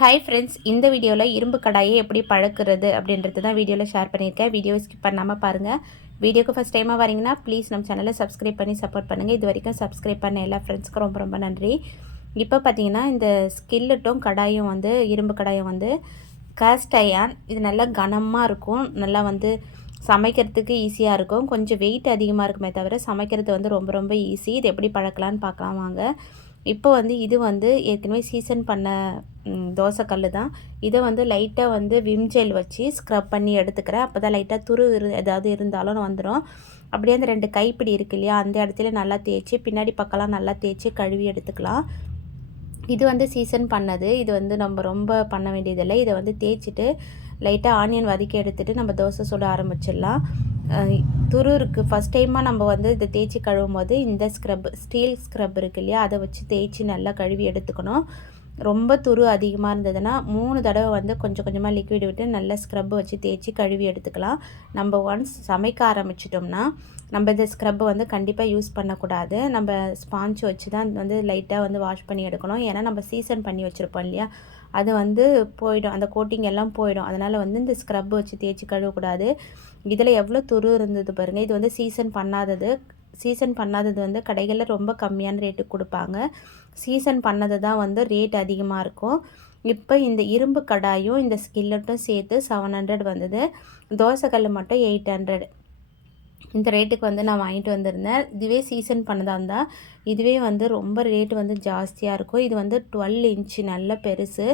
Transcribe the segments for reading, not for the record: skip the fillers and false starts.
Hi friends, இந்த வீடியோவில் இரும்பு கடாயை எப்படி பழக்கிறது அப்படின்றது தான் வீடியோவில் ஷேர் பண்ணியிருக்கேன். வீடியோ ஸ்கிப் பண்ணாமல் பாருங்கள். வீடியோக்கு ஃபஸ்ட் டைமாக வரீங்கன்னா ப்ளீஸ் நம்ம சேனலை சப்ஸ்கிரைப் பண்ணி சப்போர்ட் பண்ணுங்கள். இது வரைக்கும் சப்ஸ்கிரைப் பண்ண எல்லா ஃப்ரெண்ட்ஸ்க்கும் ரொம்ப ரொம்ப நன்றி. இப்போ பார்த்தீங்கன்னா இந்த ஸ்கில்லட்டும் கடாயும் வந்து இரும்பு கடாயும் வந்து காஸ்ட் அயர்ன். இது நல்லா கனமாக இருக்கும், நல்லா வந்து சமைக்கிறதுக்கு ஈஸியாக இருக்கும். கொஞ்சம் வெயிட் அதிகமாக இருக்குமே தவிர சமைக்கிறது வந்து ரொம்ப ரொம்ப ஈஸி. இது எப்படி பழக்கலான்னு பார்க்கலாம் வாங்க. இப்போ வந்து இது வந்து ஏற்கனவே சீசன் பண்ண தோசைக்கல் தான். இதை வந்து லைட்டாக வந்து விம் ஜெல் வச்சு ஸ்க்ரப் பண்ணி எடுத்துக்கிறேன். அப்போ தான் லைட்டாக துரு ஏதாவது இருந்தாலும் வந்துடும். அப்படியே அந்த 2 கைப்பிடி இருக்கு இல்லையா, அந்த இடத்துல நல்லா தேய்ச்சி பின்னாடி பக்கம்லாம் நல்லா தேய்ச்சி கழுவி எடுத்துக்கலாம். இது வந்து சீசன் பண்ணது. இது வந்து நம்ம ரொம்ப பண்ண வேண்டியதில்லை. இதை வந்து தேய்ச்சிட்டு லைட்டாக ஆனியன் வதக்கி எடுத்துகிட்டு நம்ம தோசை சுட ஆரம்பிச்சிடலாம். துரு இருக்குது. ஃபஸ்ட் டைமாக நம்ம வந்து இதை தேய்ச்சி கழுவும் போது இந்த ஸ்டீல் ஸ்க்ரப் இருக்குது இல்லையா, அதை வச்சு தேய்ச்சி நல்லா கழுவி எடுத்துக்கணும். ரொம்ப துரு அதிகமாக இருந்ததுன்னா 3 தடவை வந்து கொஞ்சம் கொஞ்சமாக லிக்விட் விட்டு நல்லா ஸ்க்ரப் வச்சு தேய்ச்சி கழுவி எடுத்துக்கலாம். நம்ம ஒன்ஸ் சமைக்க ஆரம்பிச்சிட்டோம்னா நம்ம இந்த ஸ்க்ரப்பை வந்து கண்டிப்பாக யூஸ் பண்ணக்கூடாது. நம்ம ஸ்பாஞ்ச் வச்சு தான் வந்து லைட்டாக வந்து வாஷ் பண்ணி எடுக்கணும். ஏன்னா நம்ம சீசன் பண்ணி வச்சுருப்போம் இல்லையா, அது வந்து போயிடும், அந்த கோட்டிங் எல்லாம் போயிடும். அதனால் வந்து இந்த ஸ்க்ரப் வச்சு தேய்ச்சி கழுவக்கூடாது. இதில் எவ்வளோ துரு இருந்தது பாருங்கள். இது வந்து சீசன் பண்ணாதது வந்து கடைகளில் ரொம்ப கம்மியான ரேட்டுக்கு கொடுப்பாங்க. சீசன் பண்ணது தான் வந்து ரேட் அதிகமாக இருக்கும். இப்போ இந்த இரும்பு கடாயும் இந்த ஸ்கில்லட்டும் சேர்த்து 700 வந்தது. தோசைக்கல் மட்டும் 800. இந்த ரேட்டுக்கு வந்து நான் வாங்கிட்டு வந்திருந்தேன். இதுவே சீசன் பண்ணதாக இருந்தால் இதுவே வந்து ரொம்ப ரேட்டு வந்து ஜாஸ்தியாக இருக்கும். இது வந்து 12 இன்ச்சு நல்ல பெருசு.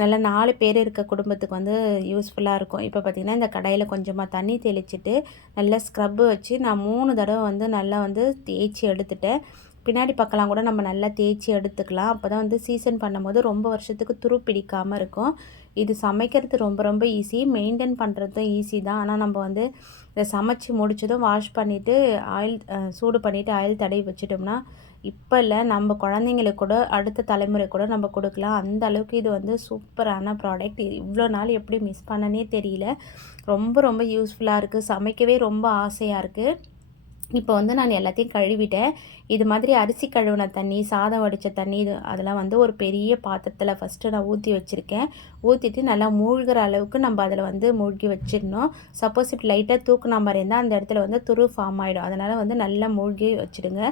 நல்லா 4 பேர் இருக்க குடும்பத்துக்கு வந்து யூஸ்ஃபுல்லாக இருக்கும். இப்போ பார்த்திங்கன்னா இந்த கடாயில் கொஞ்சமாக தண்ணி தெளிச்சிட்டு நல்லா ஸ்க்ரப்பு வச்சு நான் 3 தடவை வந்து நல்லா வந்து தேய்ச்சி எடுத்துட்டேன். பின்னாடி பக்கலாம் கூட நம்ம நல்லா தேய்ச்சி எடுத்துக்கலாம். அப்போ தான் வந்து சீசன் பண்ணும்போது ரொம்ப வருஷத்துக்கு துரு பிடிக்காமல் இருக்கும். இது சமைக்கிறது ரொம்ப ரொம்ப ஈஸி, மெயின்டைன் பண்ணுறதும் ஈஸி தான். ஆனால் நம்ம வந்து இதை சமைச்சி முடிச்சதும் வாஷ் பண்ணிவிட்டு ஆயில் சூடு பண்ணிவிட்டு ஆயில் தடவி வச்சிட்டோம்னா இப்போ இல்லை, நம்ம குழந்தைங்களுக்கு கூட அடுத்த தலைமுறை கூட நம்ம கொடுக்கலாம். அந்த அளவுக்கு இது வந்து சூப்பரான ப்ராடக்ட். இவ்வளோ நாள் எப்படி மிஸ் பண்ணனே தெரியல. ரொம்ப ரொம்ப யூஸ்ஃபுல்லாக இருக்குது. சமைக்கவே ரொம்ப ஆசையாக இருக்குது. இப்போ வந்து நான் எல்லாத்தையும் கழுவிட்டேன். இது மாதிரி அரிசி கழுவின தண்ணி, சாதம் வடித்த தண்ணி, அதெல்லாம் வந்து ஒரு பெரிய பாத்திரத்தில் ஃபஸ்ட்டு நான் ஊற்றி வச்சுருக்கேன். ஊற்றிட்டு நல்லா மூழ்கிற அளவுக்கு நம்ம அதில் வந்து மூழ்கி வச்சிடணும். சப்போஸ் இப்போ லைட்டாக தூக்குன மாதிரி இருந்தால் அந்த இடத்துல வந்து துரு ஃபார்ம் ஆகிடும். அதனால் வந்து நல்லா மூழ்கி வச்சுடுங்க.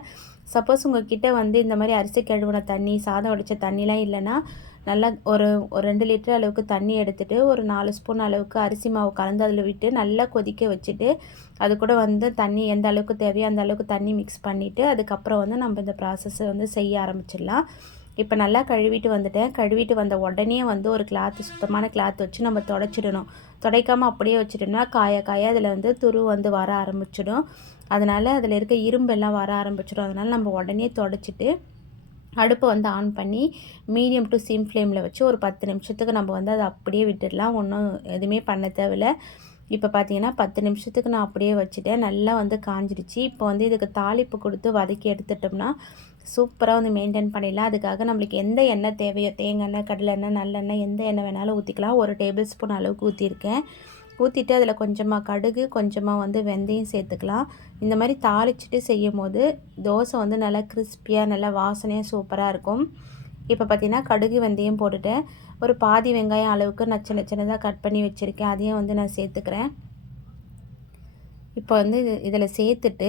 சப்போஸ் உங்கள் கிட்டே வந்து இந்த மாதிரி அரிசி கழுவின தண்ணி, சாதம் வடித்த தண்ணிலாம் இல்லைன்னா நல்லா ஒரு 2 லிட்டர் அளவுக்கு தண்ணி எடுத்துகிட்டு ஒரு 4 ஸ்பூன் அளவுக்கு அரிசி மாவு கலந்து அதில் விட்டு நல்லா கொதிக்க வச்சுட்டு அது கூட வந்து தண்ணி எந்த அளவுக்கு தேவையோ அந்த அளவுக்கு தண்ணி மிக்ஸ் பண்ணிவிட்டு அதுக்கப்புறம் வந்து நம்ம இந்த ப்ராசஸை வந்து செய்ய ஆரம்பிச்சிடலாம். இப்போ நல்லா கழுவிட்டு வந்துட்டேன். கழுவிட்டு வந்த உடனே வந்து ஒரு சுத்தமான கிளாத் வச்சு நம்ம துடைச்சிடணும். துடைக்காமல் அப்படியே வச்சுட்டோம்னா காய அதில் வந்து துரு வந்து வர ஆரம்பிச்சிடும். அதனால் அதில் இருக்க இரும்பெல்லாம் வர ஆரம்பிச்சிடும். அதனால் நம்ம உடனே துடைச்சிட்டு அடுப்பை வந்து ஆன் பண்ணி மீடியம் டு சிம் ஃப்ளேமில் வச்சு ஒரு 10 நிமிஷத்துக்கு நம்ம வந்து அதை அப்படியே விட்டுடலாம். ஒன்றும் எதுவுமே பண்ண தேவையில்லை. இப்போ பார்த்தீங்கன்னா 10 நிமிஷத்துக்கு நான் அப்படியே வச்சுட்டேன். நல்லா வந்து காஞ்சிடுச்சு. இப்போ வந்து இதுக்கு தாளிப்பு கொடுத்து வதக்கி எடுத்துட்டோம்னா சூப்பராக வந்து மெயின்டைன் பண்ணிடலாம். அதுக்காக நம்மளுக்கு எந்த எண்ணெய் தேவையோ, தேங்காய் எண்ணெய், கடலை எண்ணெய், நல்லெண்ணெய், எந்த எண்ணெய் வேணாலும் ஊற்றிக்கலாம். 1 டேபிள் ஸ்பூன் அளவுக்கு ஊற்றிருக்கேன். ஊற்றிட்டு அதில் கொஞ்சமாக கடுகு, கொஞ்சமாக வந்து வெந்தயம் சேர்த்துக்கலாம். இந்த மாதிரி தாளிச்சிட்டு செய்யும் போது தோசை வந்து நல்லா கிறிஸ்பியாக நல்லா வாசனையாக சூப்பராக இருக்கும். இப்போ பார்த்திங்கன்னா கடுகு வெந்தயம் போட்டுட்டேன். ஒரு பாதி வெங்காயம் அளவுக்கு நான் சின்னதாக கட் பண்ணி வச்சுருக்கேன். அதையும் வந்து நான் சேர்த்துக்கிறேன். இப்போ வந்து இதில் சேர்த்துட்டு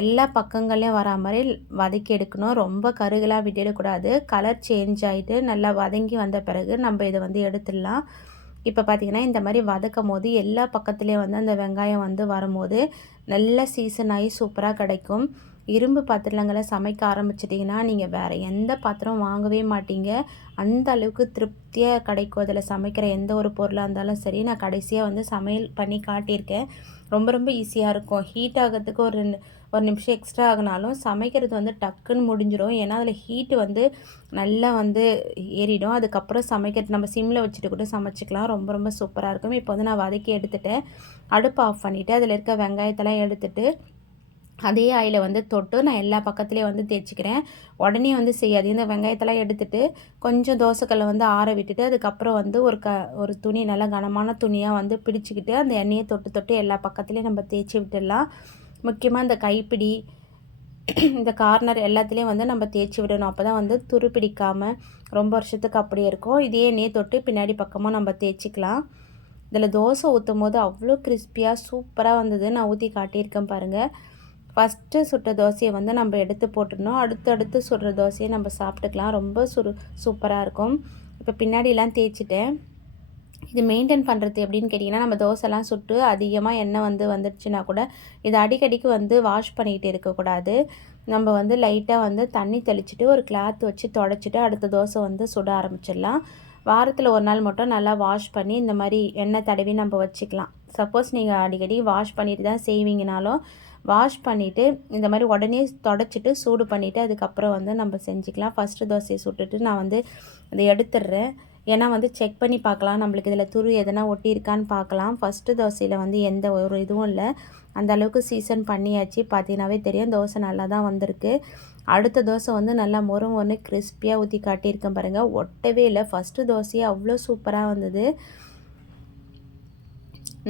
எல்லா பக்கங்களையும் வரா மாதிரி வதக்கி எடுக்கணும். ரொம்ப கருகலாக விட்டுடக்கூடாது. கலர் சேஞ்ச் ஆகிட்டு நல்லா வதங்கி வந்த பிறகு நம்ம இதை வந்து எடுத்துடலாம். இப்போ பார்த்திங்கன்னா இந்த மாதிரி வதக்கும் போது எல்லா பக்கத்துலேயும் வந்து அந்த வெங்காயம் வந்து வரும்போது நல்ல சீசன் ஆகி சூப்பராக கிடைக்கும். இரும்பு பாத்திரங்களை சமைக்க ஆரம்பிச்சிட்டிங்கன்னா நீங்கள் வேறு எந்த பாத்திரம் வாங்கவே மாட்டீங்க. அந்த அளவுக்கு திருப்தியாக கிடைக்கும் அதில் சமைக்கிற எந்த ஒரு பொருளாக இருந்தாலும் சரி. நான் கடைசியாக வந்து சமையல் பண்ணி காட்டியிருக்கேன். ரொம்ப ரொம்ப ஈஸியாக இருக்கும். ஹீட் ஆகிறதுக்கு ஒரு நிமிஷம் எக்ஸ்ட்ரா ஆகினாலும் சமைக்கிறது வந்து டக்குன்னு முடிஞ்சிடும். ஏன்னா அதில் ஹீட்டு வந்து நல்லா வந்து ஏறிடும். அதுக்கப்புறம் சமைக்கிறது நம்ம சிம்மில் வச்சுட்டு கூட சமைச்சிக்கலாம். ரொம்ப ரொம்ப சூப்பராக இருக்கும். இப்போ வந்து நான் வதக்கி எடுத்துட்டேன். அடுப்பு ஆஃப் பண்ணிவிட்டு அதில் இருக்க வெங்காயத்தெல்லாம் எடுத்துகிட்டு அதே ஆயிலை வந்து தொட்டு நான் எல்லா பக்கத்துலேயும் வந்து தேய்ச்சிக்கிறேன். உடனே வந்து செய்யாது. இந்த வெங்காயத்தெல்லாம் எடுத்துகிட்டு கொஞ்சம் தோசைக்கல்லை வந்து ஆற விட்டுட்டு அதுக்கப்புறம் வந்து ஒரு துணி, நல்லா கனமான துணியாக வந்து பிடிச்சிக்கிட்டு அந்த எண்ணெயை தொட்டு எல்லா பக்கத்துலேயும் நம்ம தேய்ச்சி விட்டுடலாம். முக்கியமாக இந்த கைப்பிடி, இந்த கார்னர் எல்லாத்துலேயும் வந்து நம்ம தேய்ச்சி விடணும். அப்போ தான் வந்து துரு பிடிக்காமல் ரொம்ப வருஷத்துக்கு அப்படியே இருக்கும். இதே எண்ணெயை தொட்டு பின்னாடி பக்கமும் நம்ம தேய்ச்சிக்கலாம். இதில் தோசை ஊற்றும் போது அவ்வளோ கிறிஸ்பியாக சூப்பராக வந்தது. நான் ஊற்றி காட்டியிருக்கேன் பாருங்கள். ஃபஸ்ட்டு சுட்ட தோசையை வந்து நம்ம எடுத்து போட்டுடணும். அடுத்தடுத்து சுடுற தோசையை நம்ம சாப்பிட்டுக்கலாம். ரொம்ப சூப்பராக இருக்கும். இப்போ பின்னாடிலாம் தேய்ச்சிட்டேன். இது மெயின்டைன் பண்ணுறது எப்படின்னு கேட்டிங்கன்னா, நம்ம தோசைலாம் சுட்டு அதிகமாக எண்ணெய் வந்துடுச்சுன்னா கூட இதை அடிக்கடிக்கு வந்து வாஷ் பண்ணிக்கிட்டு இருக்கக்கூடாது. நம்ம வந்து லைட்டாக வந்து தண்ணி தெளிச்சுட்டு ஒரு கிளாத் வச்சு தொடச்சிட்டு அடுத்த தோசை வந்து சுட ஆரம்பிச்சிடலாம். வாரத்தில் ஒரு நாள் மட்டும் நல்லா வாஷ் பண்ணி இந்த மாதிரி எண்ணெய் தடவி நம்ம வச்சுக்கலாம். சப்போஸ் நீங்கள் அடிக்கடி வாஷ் பண்ணிட்டு தான் செய்வீங்கனாலும் வாஷ் பண்ணிவிட்டு இந்த மாதிரி உடனே தொடச்சிட்டு சூடு பண்ணிவிட்டு அதுக்கப்புறம் வந்து நம்ம செஞ்சுக்கலாம். ஃபஸ்ட்டு தோசையை சுட்டுட்டு நான் வந்து அதை எடுத்துடுறேன். ஏன்னா வந்து செக் பண்ணி பார்க்கலாம், நம்மளுக்கு இதில் துரு எதனா ஒட்டியிருக்கான்னு பார்க்கலாம். ஃபஸ்ட்டு தோசையில் வந்து எந்த ஒரு இதுவும் இல்லை. அந்த அளவுக்கு சீசன் பண்ணியாச்சு. பார்த்தீங்கன்னாவே தெரியும் தோசை நல்லா தான் வந்திருக்கு. அடுத்த தோசை வந்து நல்லா மொறு கிறிஸ்பியாக ஊற்றி காட்டியிருக்கேன் பாருங்கள். ஒட்டவே இல்லை. ஃபஸ்ட்டு தோசையே அவ்வளோ சூப்பராக வந்தது.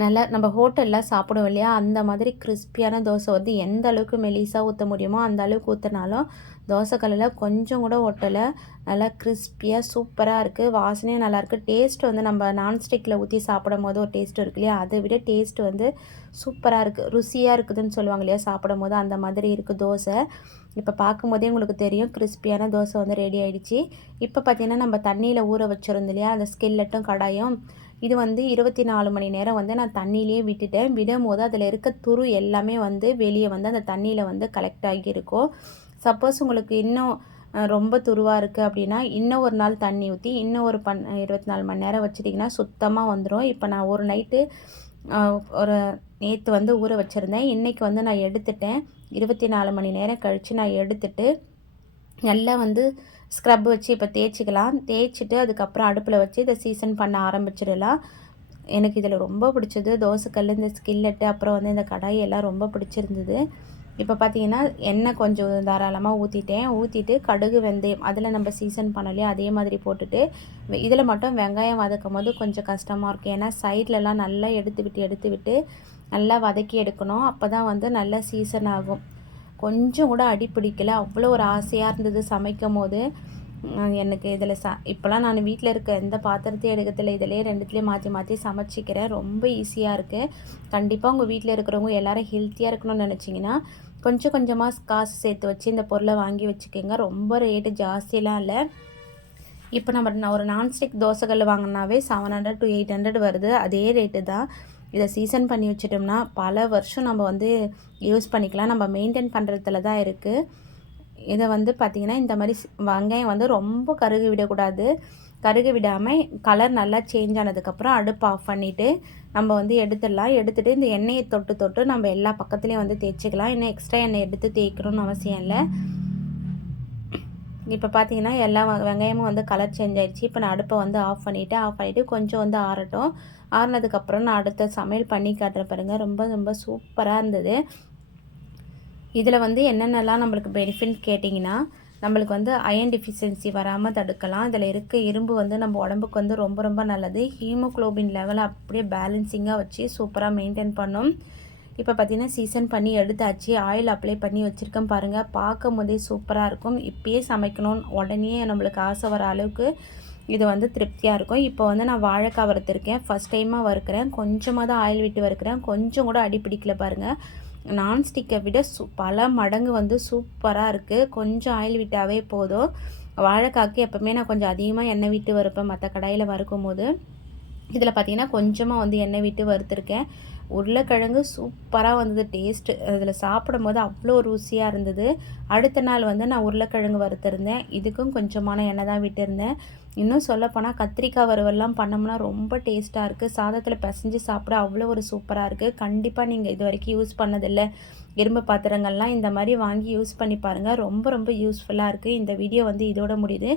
நல்லா நம்ம ஹோட்டலில் சாப்பிடுவோம் இல்லையா, அந்த மாதிரி கிறிஸ்பியான தோசை வந்து எந்த அளவுக்கு மெலிசாக ஊற்ற முடியுமோ அந்த அளவுக்கு ஊற்றினாலும் தோசைக்கல்லில் கொஞ்சம் கூட ஒட்டலை. நல்லா கிறிஸ்பியாக சூப்பராக இருக்குது. வாசனையும் நல்லாயிருக்கு. டேஸ்ட் வந்து நம்ம நான்ஸ்டிக்கில் ஊற்றி சாப்பிடும் போது ஒரு டேஸ்ட் இருக்கு இல்லையா, அதை விட டேஸ்ட் வந்து சூப்பராக இருக்குது. ருசியாக இருக்குதுன்னு சொல்லுவாங்க இல்லையா, சாப்பிடும் போது அந்த மாதிரி இருக்குது தோசை. இப்போ பார்க்கும்போதே உங்களுக்கு தெரியும் கிறிஸ்பியான தோசை வந்து ரெடி ஆகிடுச்சு. இப்போ பார்த்திங்கன்னா நம்ம தண்ணியில் ஊற வச்சுருந்தோம் இல்லையா, அந்த ஸ்கில்லட்டும் கடாயும், இது வந்து 24 மணி நேரம் வந்து நான் தண்ணியிலே விட்டுட்டேன். விடும்போது அதில் இருக்க துரு எல்லாமே வந்து வெளியே வந்து அந்த தண்ணியில் வந்து கலெக்ட் ஆகியிருக்கும். சப்போஸ் உங்களுக்கு இன்னும் ரொம்ப துருவாக இருக்குது அப்படின்னா இன்னும் ஒரு நாள் தண்ணி ஊற்றி இன்னும் ஒரு 24 மணி நேரம் வச்சிட்டிங்கன்னா சுத்தமாக வந்துடும். இப்போ நான் ஒரு நைட்டு ஒரு நேற்று வந்து ஊற வச்சுருந்தேன். இன்றைக்கி வந்து நான் எடுத்துட்டேன். 24 மணி நேரம் கழித்து நான் எடுத்துட்டு நல்லா வந்து ஸ்க்ரப் வச்சு இப்போ தேய்ச்சிக்கலாம். தேய்ச்சிட்டு அதுக்கப்புறம் அடுப்பில் வச்சு இதை சீசன் பண்ண ஆரம்பிச்சிடலாம். எனக்கு இதில் ரொம்ப பிடிச்சது தோசைக்கல், இந்த ஸ்கில்லட்டு, அப்புறம் வந்து இந்த கடாய் எல்லாம் ரொம்ப பிடிச்சிருந்தது. இப்போ பார்த்தீங்கன்னா எண்ணெய் கொஞ்சம் தாராளமாக ஊற்றிட்டு கடுகு, வெந்தயம் அதில் நம்ம சீசன் பண்ணலையோ அதே மாதிரி போட்டுட்டு இதில் மட்டும் வெங்காயம் வதக்கும் போது கொஞ்சம் கஷ்டமாக இருக்கும். ஏன்னா சைட்லலாம் நல்லா எடுத்து விட்டு நல்லா வதக்கி எடுக்கணும். அப்போ தான் வந்து நல்லா சீசன் ஆகும். கொஞ்சம் கூட அடி பிடிக்கல. அவ்வளோ ஒரு ஆசையாக இருந்தது சமைக்கும் போது. எனக்கு இதில் இப்போலாம் நான் வீட்டில் இருக்க எந்த பாத்திரத்தையும் எடுக்கிறதில்ல. இதிலே 2த்துலேயும் மாற்றி சமைச்சிக்கிறேன். ரொம்ப ஈஸியாக இருக்குது. கண்டிப்பாக உங்கள் வீட்டில் இருக்கிறவங்க எல்லோரும் ஹெல்த்தியாக இருக்கணும்னு நினச்சிங்கன்னா கொஞ்சம் கொஞ்சமாக காசு சேர்த்து வச்சு இந்த பொருளை வாங்கி வச்சுக்கோங்க. ரொம்ப ரேட்டு ஜாஸ்தியெலாம் இல்லை. இப்போ நம்ம ஒரு நான்ஸ்டிக் தோசைக்கல் வாங்கினாவே 700 to 800 வருது. அதே ரேட்டு தான். இதை சீசன் பண்ணி வச்சிட்டோம்னா பல வருஷம் நம்ம வந்து யூஸ் பண்ணிக்கலாம். நம்ம மெயின்டைன் பண்ணுறதுல தான் இருக்குது. இதை வந்து பார்த்திங்கன்னா இந்த மாதிரி வெங்காயம் வந்து ரொம்ப கருக விடக்கூடாது. கருக விடாமல் கலர் நல்லா சேஞ்ச் ஆனதுக்கப்புறம் அடுப்பு ஆஃப் பண்ணிவிட்டு நம்ம வந்து எடுத்துடலாம். எடுத்துகிட்டு இந்த எண்ணெயை தொட்டு நம்ம எல்லா பக்கத்துலேயும் வந்து தேய்ச்சிக்கலாம். இன்னும் எக்ஸ்ட்ரா எண்ணெய் எடுத்து தேய்க்கணும்னு அவசியம் இல்லை. இப்போ பார்த்தீங்கன்னா எல்லா வெங்காயமும் வந்து கலர் சேஞ்ச் ஆகிடுச்சு. இப்போ நான் அடுப்பை வந்து ஆஃப் பண்ணிவிட்டு கொஞ்சம் வந்து ஆறட்டும். ஆறுனதுக்கப்புறம் நான் அடுத்த சமையல் பண்ணி காட்டுறேன் பாருங்கள். ரொம்ப ரொம்ப சூப்பராக இருந்தது. இதில் வந்து என்னென்னலாம் நம்மளுக்கு பெனிஃபிட் கேட்டிங்கன்னா, நம்மளுக்கு வந்து அயன் டெஃபிஷியன்சி வராமல் தடுக்கலாம். இதில் இருக்க இரும்பு வந்து நம்ம உடம்புக்கு வந்து ரொம்ப ரொம்ப நல்லது. ஹீமோக்ளோபின் லெவலை அப்படியே பேலன்சிங்காக வச்சு சூப்பராக மெயின்டைன் பண்ணும். இப்போ பார்த்திங்கன்னா சீசன் பண்ணி எடுத்தாச்சு. ஆயில் அப்ளை பண்ணி வச்சுருக்கேன் பாருங்கள். பார்க்கும் போதே சூப்பராக இருக்கும். இப்போயே சமைக்கணும்னு உடனே நம்மளுக்கு ஆசை வர அளவுக்கு இது வந்து திருப்தியாக இருக்கும். இப்போ வந்து நான் வாழைக்காய் வறுத்துருக்கேன். ஃபஸ்ட் டைமாக வறுக்கிறேன். கொஞ்சமாக தான் ஆயில் விட்டு வறுக்கிறேன். கொஞ்சம் கூட அடி பிடிக்கல பாருங்கள். நான்ஸ்டிக்கை விட பல மடங்கு வந்து சூப்பராக இருக்குது. கொஞ்சம் ஆயில் விட்டாவே போதும். வாழைக்காய்க்கு எப்போவுமே நான் கொஞ்சம் அதிகமாக எண்ணெய் விட்டு வறுப்பேன் மற்ற கடாயில் வறுக்கும் போது. இதில் பார்த்திங்கன்னா கொஞ்சமாக வந்து எண்ணெய் விட்டு வறுத்துருக்கேன். உருளைக்கிழங்கு சூப்பராக வந்தது டேஸ்ட்டு. அதில் சாப்பிடும்போது அவ்வளோ ருசியாக இருந்தது. அடுத்த நாள் வந்து நான் உருளைக்கிழங்கு வறுத்துருந்தேன். இதுக்கும் கொஞ்சமான எண்ணெய் தான் விட்டுருந்தேன். இன்னும் சொல்லப்போனால் கத்திரிக்காய் வறுவல்லாம் பண்ணோம்னா ரொம்ப டேஸ்ட்டாக இருக்குது. சாதத்தில் பிசைஞ்சு சாப்பிட அவ்வளோ ஒரு சூப்பராக இருக்குது. கண்டிப்பாக நீங்கள் இது வரைக்கும் யூஸ் பண்ணதில்லை இரும்பு பாத்திரங்கள்லாம் இந்த மாதிரி வாங்கி யூஸ் பண்ணி பாருங்கள். ரொம்ப ரொம்ப யூஸ்ஃபுல்லாக இருக்குது. இந்த வீடியோ வந்து இதோட முடியுது.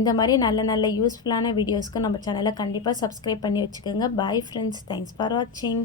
இந்த மாதிரி நல்ல நல்ல யூஸ்ஃபுல்லான வீடியோஸ்க்கு நம்ம சேனலை கண்டிப்பாக சப்ஸ்கிரைப் பண்ணி வச்சுக்கோங்க. Bye friends. தேங்க்ஸ் ஃபார் வாட்சிங்.